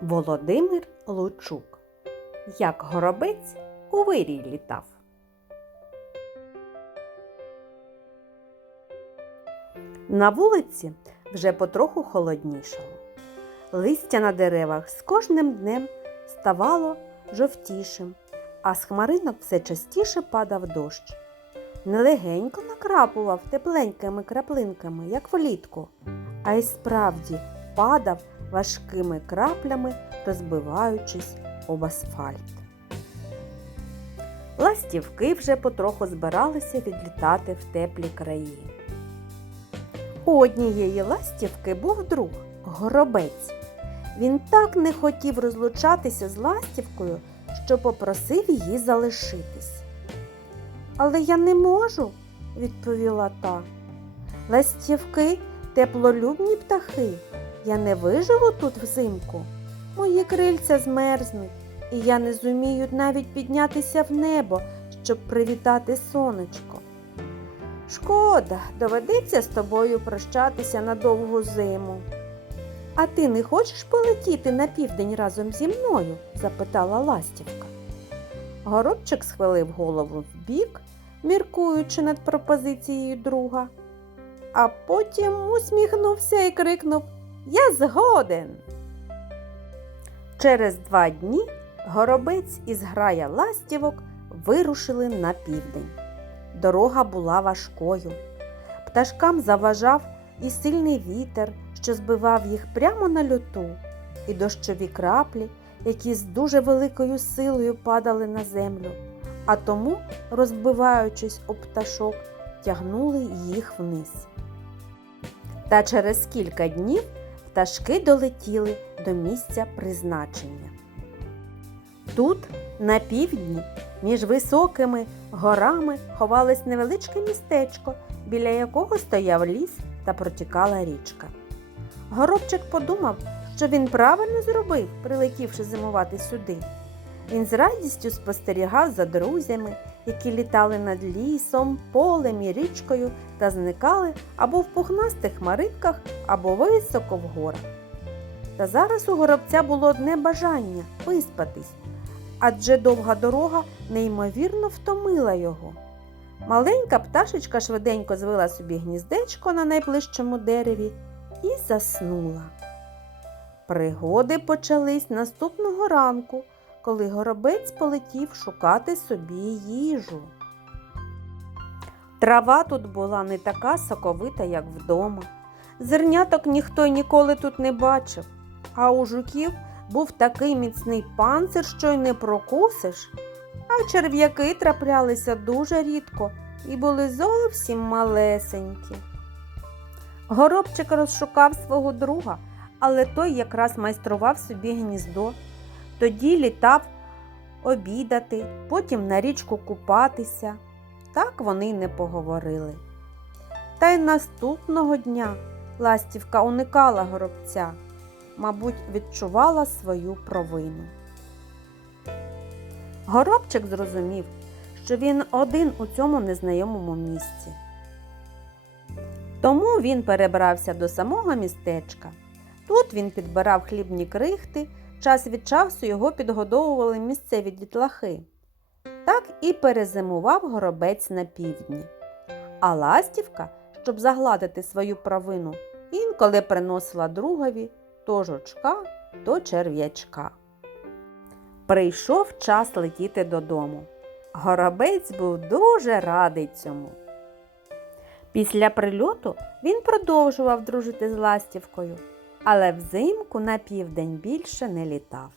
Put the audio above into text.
Володимир Лучук. Як горобець у вирій літав. На вулиці вже потроху холоднішало. Листя на деревах з кожним днем ставало жовтішим, а з хмаринок все частіше падав дощ. Нелегенько накрапував тепленькими краплинками, як влітку, а й справді падав важкими краплями, розбиваючись об асфальт. Ластівки вже потроху збиралися відлітати в теплі краї. У однієї ластівки був друг горобець. Він так не хотів розлучатися з ластівкою, що попросив її залишитись. Але я не можу, відповіла та. Ластівки теплолюбні птахи. Я не виживу тут взимку. Мої крильця змерзнуть, і я не зумію навіть піднятися в небо, щоб привітати сонечко. Шкода, доведеться з тобою прощатися на довгу зиму. А ти не хочеш полетіти на південь разом зі мною? запитала ластівка. Горобчик схилив голову вбік, міркуючи над пропозицією друга, а потім усміхнувся і крикнув Я згоден. Через два дні горобець і зграя ластівок вирушили на південь. Дорога була важкою. Пташкам заважав і сильний вітер, що збивав їх прямо на льоту, і дощові краплі, які з дуже великою силою падали на землю, а тому, розбиваючись об пташок, тягнули їх вниз. Та через кілька днів пташки долетіли до місця призначення. Тут, на півдні, між високими горами ховалось невеличке містечко, біля якого стояв ліс та протікала річка. Горобчик подумав, що він правильно зробив, прилетівши зимувати сюди. Він з радістю спостерігав за друзями, які літали над лісом, полем і річкою та зникали або в пухнастих хмаринках, або високо в горах. Та зараз у горобця було одне бажання виспатись, адже довга дорога неймовірно втомила його. Маленька пташечка швиденько звила собі гніздечко на найближчому дереві і заснула. Пригоди почались наступного ранку, коли горобець полетів шукати собі їжу. Трава тут була не така соковита, як вдома. Зерняток ніхто ніколи тут не бачив, а у жуків був такий міцний панцир, що й не прокусиш, а черв'яки траплялися дуже рідко і були зовсім малесенькі. Горобчик розшукав свого друга, але той якраз майстрував собі гніздо. Тоді літав обідати, потім на річку купатися. Так вони й не поговорили. Та й наступного дня ластівка уникала горобця, мабуть, відчувала свою провину. Горобчик зрозумів, що він один у цьому незнайомому місці. Тому він перебрався до самого містечка. Тут він підбирав хлібні крихти, час від часу його підгодовували місцеві дітлахи. Так і перезимував горобець на півдні. А ластівка, щоб загладити свою провину, інколи приносила другові то жучка, то черв'ячка. Прийшов час летіти додому. Горобець був дуже радий цьому. Після прильоту він продовжував дружити з ластівкою, але взимку на південь більше не літав.